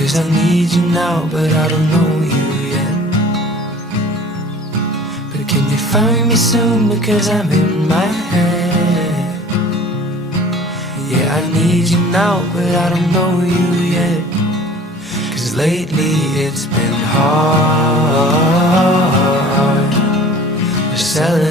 'Cause I need you now, but I don't know you yet. But can you find me soon, because I'm in my head. Yeah, I need you now, but I don't know you yet. 'Cause lately it's been hard. You're selling